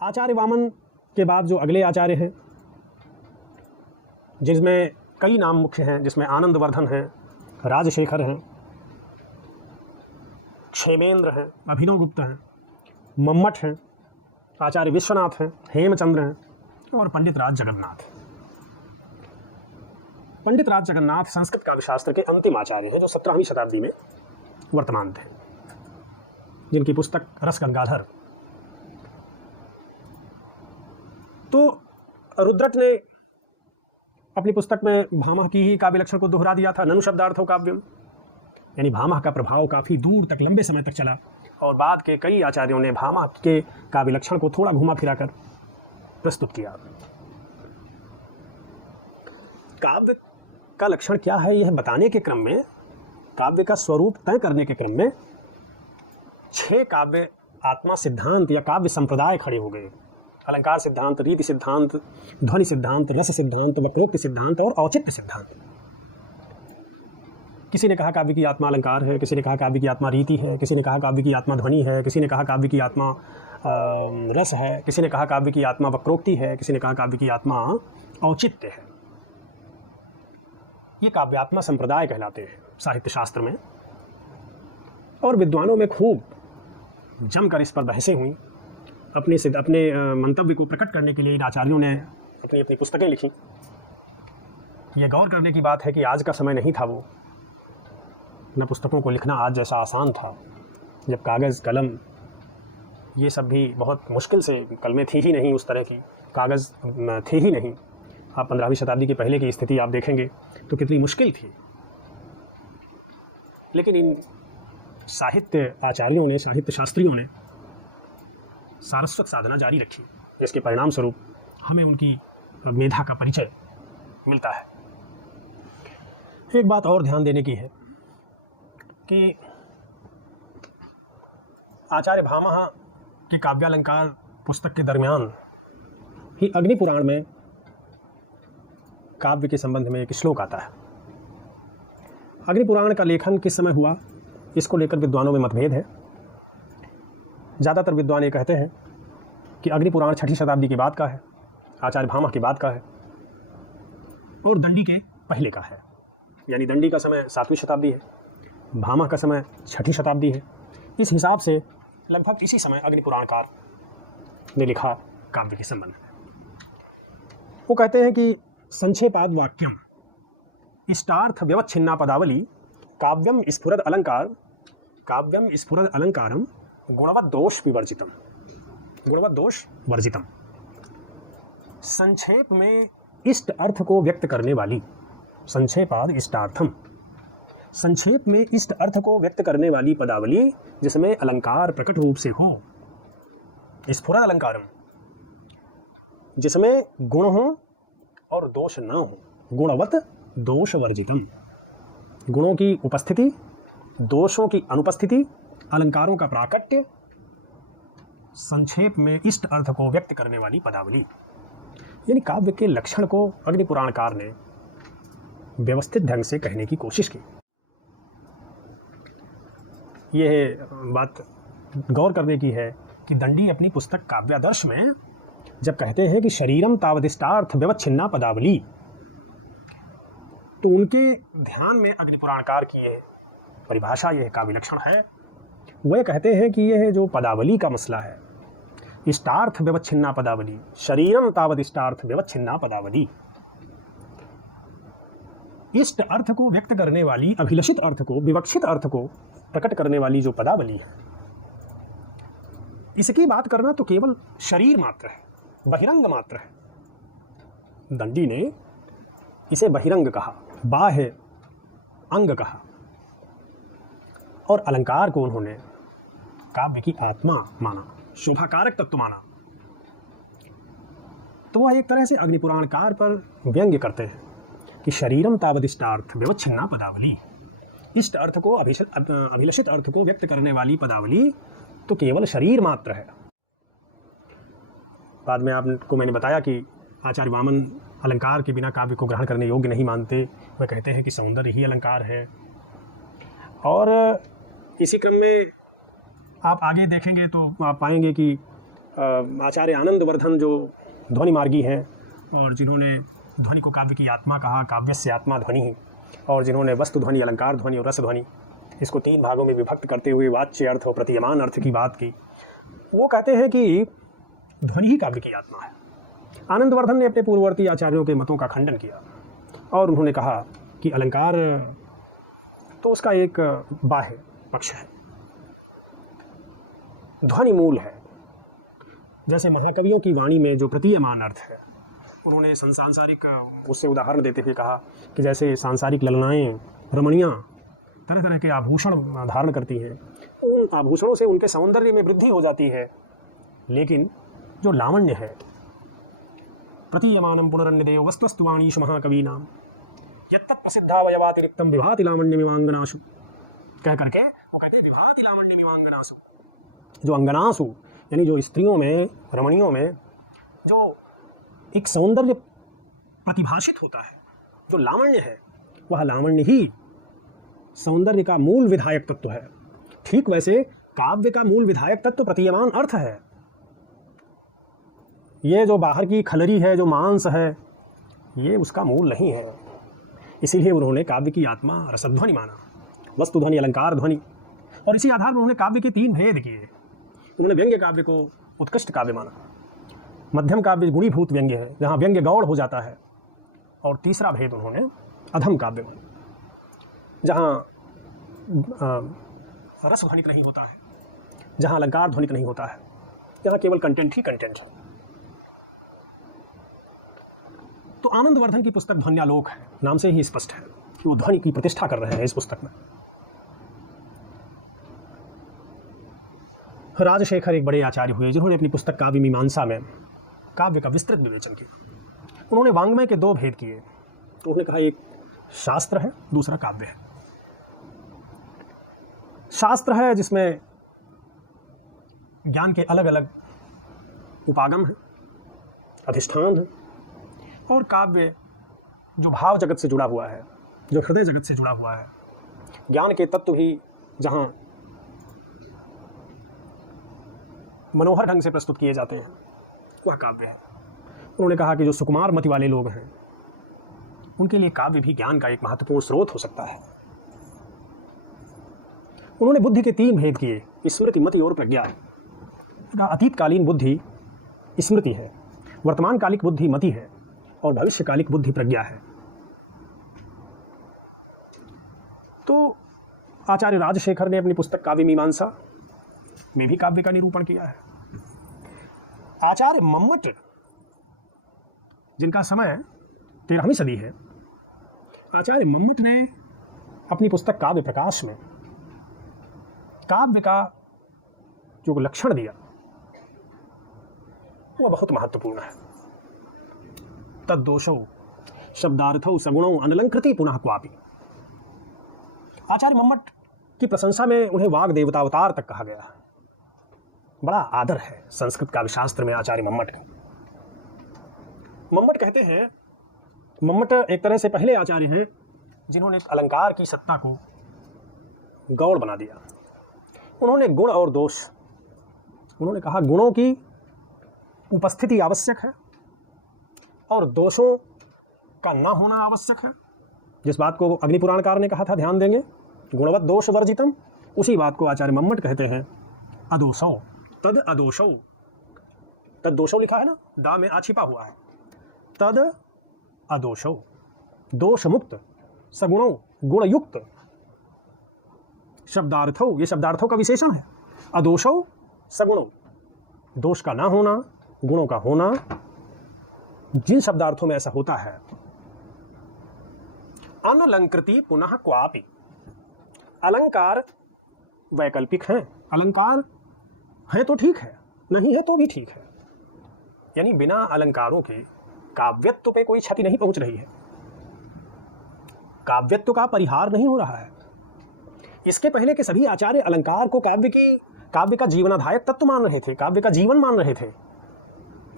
आचार्य वामन के बाद जो अगले आचार्य हैं, जिसमें कई नाम मुख्य हैं, जिसमें आनंदवर्धन हैं, राजशेखर हैं, क्षेमेंद्र हैं, अभिनव गुप्त हैं, मम्मट हैं, आचार्य विश्वनाथ हैं, हेमचंद्र हैं और पंडित राज जगन्नाथ। पंडित राज जगन्नाथ संस्कृत काव्य शास्त्र के अंतिम आचार्य हैं, जो 17वीं शताब्दी में वर्तमान थे, जिनकी पुस्तक रस गंगाधर। तो रुद्रट ने अपनी पुस्तक में भामह की ही काव्य लक्षण को दोहरा दिया था, ननु शब्दार्थो काव्यम, यानी भामह का प्रभाव काफ़ी दूर तक लंबे समय तक चला और बाद के कई आचार्यों ने भामह के काव्य लक्षण को थोड़ा घुमा फिरा कर प्रस्तुत किया। काव्य का लक्षण क्या है यह बताने के क्रम में, काव्य का स्वरूप तय करने के क्रम में 6 काव्य आत्मा सिद्धांत या काव्य संप्रदाय खड़े हो गए। अलंकार सिद्धांत, रीति सिद्धांत, ध्वनि सिद्धांत, रस सिद्धांत, वक्रोक्ति सिद्धांत और औचित्य सिद्धांत। किसी ने कहा काव्य की आत्मा अलंकार है, किसी ने कहा काव्य की आत्मा रीति है, किसी ने कहा काव्य की आत्मा ध्वनि है, किसी ने कहा काव्य की आत्मा रस है, किसी ने कहा काव्य की आत्मा वक्रोक्ति है, किसी ने कहा काव्य की आत्मा औचित्य है। ये काव्यात्मा संप्रदाय कहलाते हैं साहित्य शास्त्र में, और विद्वानों में खूब जमकर इस पर बहसें हुई। अपने मंतव्य को प्रकट करने के लिए इन आचार्यों ने अपनी अपनी पुस्तकें लिखी। ये गौर करने की बात है कि आज का समय नहीं था वो, न पुस्तकों को लिखना आज जैसा आसान था, जब कागज़ कलम ये सब भी बहुत मुश्किल से, कलमें थी ही नहीं, उस तरह की कागज़ थे ही नहीं। आप 15वीं शताब्दी के पहले की स्थिति आप देखेंगे तो कितनी मुश्किल थी। लेकिन इन साहित्य आचार्यों ने, साहित्य शास्त्रियों ने सारस्वत साधना जारी रखी, जिसके परिणाम स्वरूप हमें उनकी मेधा का परिचय मिलता है। एक बात और ध्यान देने की है कि आचार्य भामह की काव्यालंकार पुस्तक के दरमियान ही अग्नि पुराण में काव्य के संबंध में एक श्लोक आता है। अग्नि पुराण का लेखन किस समय हुआ, इसको लेकर विद्वानों में मतभेद है। ज़्यादातर विद्वान ये कहते हैं कि अग्नि पुराण 6ठी शताब्दी के बाद का है, आचार्य भामह के बाद का है और दंडी के पहले का है। यानी दंडी का समय 7वीं शताब्दी है, भामह का समय 6ठी शताब्दी है। इस हिसाब से लगभग इसी समय अग्नि पुराणकार ने लिखा काव्य के संबंध में। वो कहते हैं कि संक्षेपाद वाक्यम इष्टार्थ व्यवच्छिन्ना पदावली काव्यम स्फुरद अलंकार, काव्यम स्फुरद अलंकारम गुणवत दोष विवर्जितम, गुणवत दोष वर्जितम। संक्षेप में इष्ट अर्थ को व्यक्त करने वाली, संक्षेपाद इष्टार्थम, संक्षेप में इष्ट अर्थ को व्यक्त करने वाली पदावली जिसमें अलंकार प्रकट रूप से हो, स्फुरद अलंकारम, जिसमें गुण हो और दोष न हो, गुणवत दोष वर्जितम, गुणों की उपस्थिति, दोषों की अनुपस्थिति, अलंकारों का प्राकट्य, संक्षेप में इष्ट अर्थ को व्यक्त करने वाली पदावली। यानी काव्य के लक्षण को अग्नि पुराणकार ने व्यवस्थित ढंग से कहने की कोशिश की। यह बात गौर करने की है कि दंडी अपनी पुस्तक काव्यादर्श में जब कहते हैं कि शरीरम तावदिष्टार्थ व्यवच्छिन्ना पदावली, तो उनके ध्यान में अग्नि पुराणकार की यह परिभाषा, यह काव्य लक्षण है। वह कहते हैं कि यह जो पदावली का मसला है, इष्टार्थ व्यवच्छिन्ना पदावली, शरीरम तावदिष्टार्थ व्यवच्छिन्ना पदावली, इष्ट अर्थ को व्यक्त करने वाली, अभिलषित अर्थ को, विवक्षित अर्थ को प्रकट करने वाली जो पदावली है, इसकी बात करना तो केवल शरीर मात्र है, बहिरंग मात्र है। दंडी ने इसे बहिरंग कहा, बाह्य अंग कहा, और अलंकार को उन्होंने काव्य की आत्मा माना, शोभाकारक तत्व माना। तो वह एक तरह से अग्नि पुराणकार पर व्यंग्य करते हैं कि शरीरम तावदिष्टार्थ व्यवच्छिन्ना पदावली, इष्ट अर्थ को, अभिलषित अर्थ को व्यक्त करने वाली पदावली तो केवल शरीर मात्र है। बाद में आपको मैंने बताया कि आचार्य वामन अलंकार के बिना काव्य को ग्रहण करने योग्य नहीं मानते। वह कहते हैं कि सौंदर्य ही अलंकार है। और इसी क्रम में आप आगे देखेंगे तो आप पाएंगे कि आचार्य आनंदवर्धन जो ध्वनि मार्गी हैं और जिन्होंने ध्वनि को काव्य की आत्मा कहा, काव्य से आत्मा ध्वनि ही, और जिन्होंने वस्तु ध्वनि, अलंकार ध्वनि और रस ध्वनि, इसको 3 भागों में विभक्त करते हुए वाच्य अर्थ और प्रतीयमान अर्थ की बात की, वो कहते हैं कि ध्वनि ही काव्य की आत्मा है। आनंदवर्धन ने अपने पूर्ववर्ती आचार्यों के मतों का खंडन किया और उन्होंने कहा कि अलंकार तो उसका एक बाह्य पक्ष है, ध्वनि मूल है। जैसे महाकवियों की वाणी में जो प्रतीयमान अर्थ है, उन्होंने सांसारिक उससे उदाहरण देते हुए कहा कि जैसे सांसारिक ललनाएं, रमणियाँ तरह तरह के आभूषण धारण करती हैं, उन आभूषणों से उनके सौंदर्य में वृद्धि हो जाती है, लेकिन जो लावण्य है, प्रतीयमानम पुनरन्यदेव वस्तुस्तु वाणीषु महाकवीनाम यत्तत् प्रसिद्धावयवातिरिक्तम विभाति लावण्यमिवांगनासु, कह करके वो कहते हैं विभाति लावण्यमिवांगनासु, जो अंगनासु यानी जो स्त्रियों में, रमणियों में जो एक सौंदर्य प्रतिभाषित होता है, जो लावण्य है, वह लावण्य ही सौंदर्य का मूल विधायक तत्व है। ठीक वैसे काव्य का मूल विधायक तत्व प्रतीयमान अर्थ है। ये जो बाहर की खलरी है, जो मांस है, ये उसका मूल नहीं है। इसीलिए उन्होंने काव्य की आत्मा रसध्वनि माना, वस्तु ध्वनि, अलंकार ध्वनि, और इसी आधार पर उन्होंने काव्य के 3 भेद किए। उन्होंने व्यंग्य काव्य को उत्कृष्ट काव्य माना, मध्यम काव्य गुणीभूत व्यंग्य है जहाँ व्यंग्य गौड़ हो जाता है, और तीसरा भेद उन्होंने अधम काव्य माना जहाँ रस ध्वनिक नहीं होता है, जहाँ अलंकार ध्वनिक नहीं होता है, जहाँ केवल कंटेंट ही कंटेंट है। तो आनंदवर्धन की पुस्तक ध्वन्यालोक है, नाम से ही स्पष्ट है कि वो ध्वनि की प्रतिष्ठा कर रहे हैं इस पुस्तक में। राजशेखर एक बड़े आचार्य हुए जिन्होंने अपनी पुस्तक काव्य मीमांसा में काव्य का विस्तृत विवेचन किया। उन्होंने वांग्मय के 2 भेद किए। उन्होंने कहा एक शास्त्र है, दूसरा काव्य है। शास्त्र है जिसमें ज्ञान के अलग अलग उपागम हैं, अधिष्ठान है, और काव्य जो भाव जगत से जुड़ा हुआ है, जो हृदय जगत से जुड़ा हुआ है, ज्ञान के तत्व ही जहाँ मनोहर ढंग से प्रस्तुत किए जाते हैं, वह काव्य है। उन्होंने कहा कि जो सुकुमार मति वाले लोग हैं, उनके लिए काव्य भी ज्ञान का एक महत्वपूर्ण स्रोत हो सकता है। उन्होंने बुद्धि के 3 भेद किए, स्मृति, मति और प्रज्ञा। अतीतकालीन बुद्धि स्मृति है, वर्तमानकालिक बुद्धि मति है, और भविष्यकालिक बुद्धि प्रज्ञा है। तो आचार्य राजशेखर ने अपनी पुस्तक काव्य मीमांसा में भी काव्य का निरूपण किया है। आचार्य मम्मट, जिनका समय 13वीं सदी है, आचार्य मम्मट ने अपनी पुस्तक काव्य प्रकाश में काव्य का जो लक्षण दिया वह बहुत महत्वपूर्ण है। तद्दोषौ शब्दार्थौ सगुणौ अनलंकृति पुनः क्वापि। आचार्य मम्मट की प्रशंसा में उन्हें वाग देवतावतार तक कहा गया है। बड़ा आदर है संस्कृत काव्य शास्त्र में आचार्य मम्मट का। मम्मट कहते हैं, मम्मट एक तरह से पहले आचार्य हैं जिन्होंने अलंकार की सत्ता को गौड़ बना दिया। उन्होंने गुण और दोष, उन्होंने कहा गुणों की उपस्थिति आवश्यक है और दोषों का न होना आवश्यक है। जिस बात को अग्निपुराणकार ने कहा था, ध्यान देंगे, गुणवत दोष वर्जितम, उसी बात को आचार्य मम्मट कहते हैं अदोषौ तद अदोषौ। तद दोषौ लिखा है ना, दा में आ छिपा हुआ है, तद अदोषौ, दोष मुक्त, सगुणौ, गुणयुक्त, शब्दार्थौ, ये शब्दार्थों का विशेषण है। अदोषौ सगुणौ, दोष का ना होना, गुणों का होना। जिन शब्दार्थों में ऐसा होता है, अनलंकृति पुनः क्वापि। अलंकार वैकल्पिक हैं, अलंकार है तो ठीक है, नहीं है तो भी ठीक है। यानी बिना अलंकारों के काव्यत्व पे कोई क्षति नहीं पहुंच रही है, काव्यत्व का परिहार नहीं हो रहा है। इसके पहले के सभी आचार्य अलंकार को काव्य का जीवनाधायक तत्व मान रहे थे, काव्य का जीवन मान रहे थे।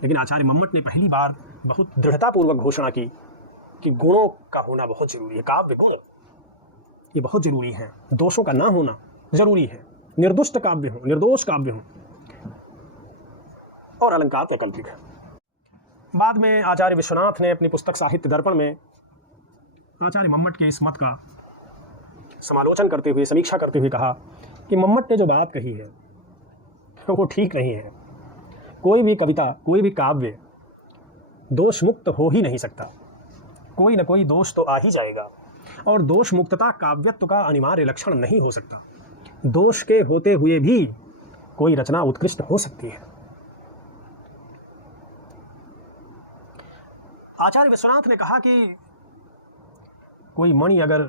लेकिन आचार्य मम्मट ने पहली बार बहुत दृढ़तापूर्वक घोषणा की कि गुणों का होना बहुत जरूरी है, काव्य गुण ये बहुत जरूरी है, दोषों का ना होना जरूरी है, निर्दुष्ट काव्य हो, निर्दोष काव्य हो। और अलंकार वैकल्पिक है। बाद में आचार्य विश्वनाथ ने अपनी पुस्तक साहित्य दर्पण में आचार्य मम्मट के इस मत का समालोचन करते हुए, समीक्षा करते हुए कहा कि मम्मट ने जो बात कही है वो ठीक नहीं है। कोई भी कविता, कोई भी काव्य दोष मुक्त हो ही नहीं सकता। कोई न कोई दोष तो आ ही जाएगा, और दोष मुक्तता काव्यत्व का अनिवार्य लक्षण नहीं हो सकता। दोष के होते हुए भी कोई रचना उत्कृष्ट हो सकती है। आचार्य विश्वनाथ ने कहा कि कोई मणि अगर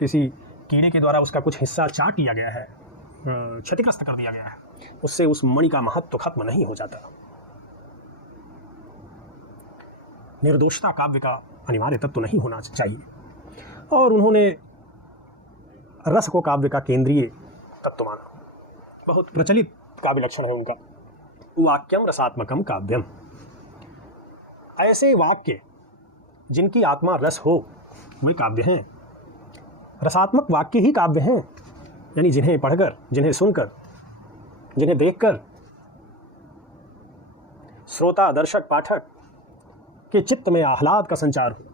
किसी कीड़े के द्वारा उसका कुछ हिस्सा चाट लिया गया है, क्षतिग्रस्त कर दिया गया है, उससे उस मणि का महत्व खत्म नहीं हो जाता। निर्दोषता काव्य का अनिवार्य तत्व नहीं होना चाहिए। और उन्होंने रस को काव्य का केंद्रीय तत्व माना। बहुत प्रचलित काव्य लक्षण है उनका, वाक्यम रसात्मकम काव्यम। ऐसे वाक्य जिनकी आत्मा रस हो वे काव्य हैं। रसात्मक वाक्य ही काव्य हैं, यानी जिन्हें पढ़कर, जिन्हें सुनकर, जिन्हें देखकर श्रोता, दर्शक, पाठक के चित्त में आह्लाद का संचार हो,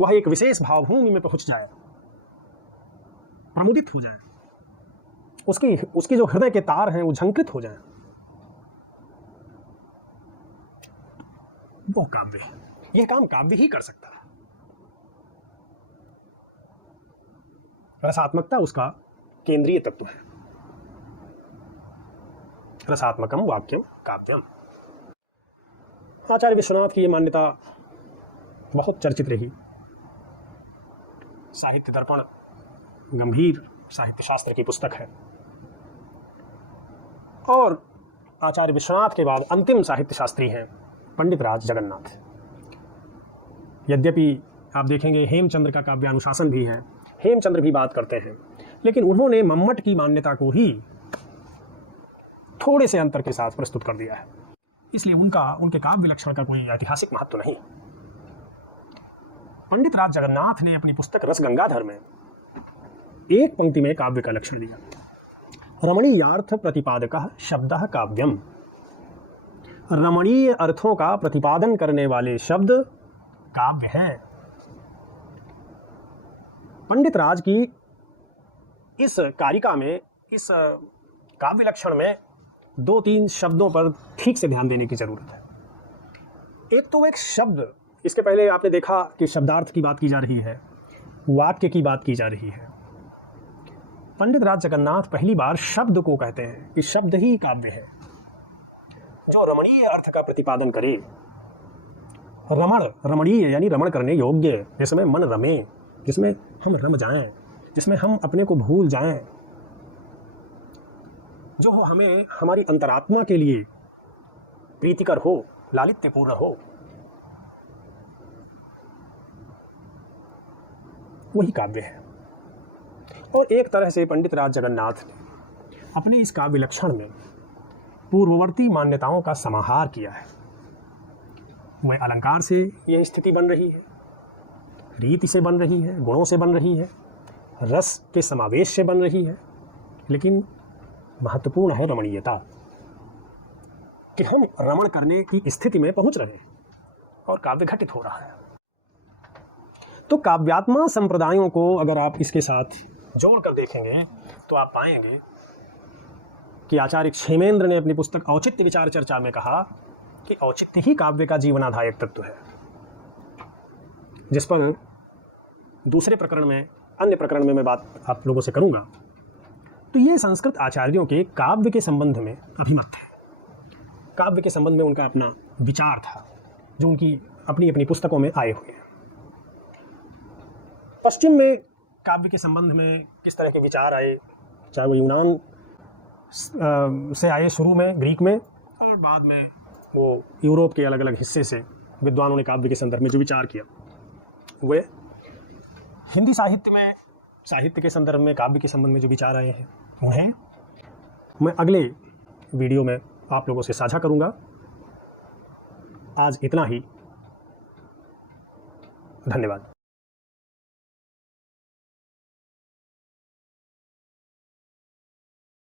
वह एक विशेष भावभूमि में पहुंच जाए, प्रमुदित हो जाए, उसकी जो हृदय के तार हैं वो झंकृत हो जाए, वो काव्य है। यह काम काव्य ही कर सकता है। रसात्मकता उसका केंद्रीय तत्व है। रसात्मकम वाक्यम काव्यम। आचार्य विश्वनाथ की यह मान्यता बहुत चर्चित रही। साहित्य दर्पण गंभीर साहित्य शास्त्र की पुस्तक है, और आचार्य विश्वनाथ के बाद अंतिम साहित्य शास्त्री हैं पंडित राज जगन्नाथ। यद्यपि आप देखेंगे हेमचंद्र का काव्यानुशासन भी है, हेमचंद्र भी बात करते हैं, लेकिन उन्होंने मम्मट की मान्यता को ही थोड़े से अंतर के साथ प्रस्तुत कर दिया है। इसलिए उनके काव्य लक्षण का कोई ऐतिहासिक महत्व नहीं। पंडित राज जगन्नाथ ने अपनी पुस्तक रस गंगाधर में एक पंक्ति में काव्य का लक्षण दिया, रमणीयार्थ प्रतिपादकः शब्दः काव्यम। रमणीय अर्थों का प्रतिपादन करने वाले शब्द काव्य हैं। पंडित राज की इस कारिका में, इस काव्य लक्षण में 2-3 शब्दों पर ठीक से ध्यान देने की जरूरत है। एक तो एक शब्द, इसके पहले आपने देखा कि शब्दार्थ की बात की जा रही है, वाक्य की बात की जा रही है। पंडित राज जगन्नाथ पहली बार शब्द को कहते हैं कि शब्द ही काव्य है, जो रमणीय अर्थ का प्रतिपादन करे। रमणीय यानी रमण करने योग्य, जिसमें मन रमे, जिसमें हम रम जाएं, जिसमें हम अपने को भूल जाएं, जो हमें हमारी अंतरात्मा के लिए प्रीतिकर हो, लालित्यपूर्ण हो, वही काव्य है। और एक तरह से पंडित राज जगन्नाथ ने अपने इस काव्य लक्षण में पूर्ववर्ती मान्यताओं का समाहार किया है। वह अलंकार से यह स्थिति बन रही है, रीति से बन रही है, गुणों से बन रही है, रस के समावेश से बन रही है, लेकिन महत्वपूर्ण है रमणीयता, कि हम रमण करने की स्थिति में पहुंच रहे हैं और काव्य घटित हो रहा है। तो काव्यात्मा संप्रदायों को अगर आप इसके साथ जोड़कर देखेंगे तो आप पाएंगे कि आचार्य क्षेमेंद्र ने अपनी पुस्तक औचित्य विचार चर्चा में कहा कि औचित्य ही काव्य का जीवनाधायक तत्व है, जिस पर दूसरे प्रकरण में, अन्य प्रकरण में मैं बात आप लोगों से करूंगा। तो ये संस्कृत आचार्यों के काव्य के संबंध में अभिमत है। काव्य के संबंध में उनका अपना विचार था, जो उनकी अपनी अपनी पुस्तकों में आए हुए हैं। पश्चिम में काव्य के संबंध में किस तरह के विचार आए, चाहे वो यूनान से आए शुरू में, ग्रीक में, और बाद में वो यूरोप के अलग अलग हिस्से से विद्वानों ने काव्य के संदर्भ में जो विचार किया, वे हिंदी साहित्य में, साहित्य के संदर्भ में काव्य के संबंध में जो विचार आए हैं, उन्हें मैं अगले वीडियो में आप लोगों से साझा करूंगा। आज इतना ही। धन्यवाद।